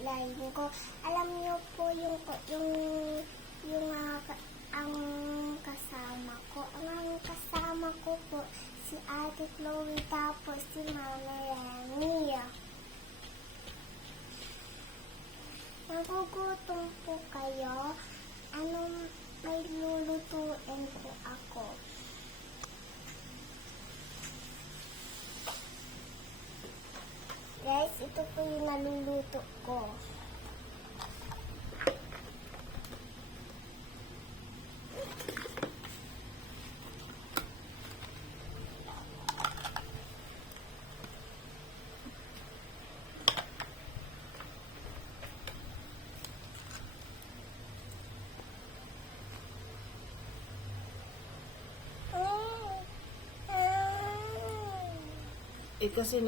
line ko. Alam niyo po ang kasama ko. Ang kasama ko po si Ate Chloe tapos si Mama Remy. Nagugutom po kayo? Anong may lulutuin po ako? Guys, ito po yung naluluto ko. Kasi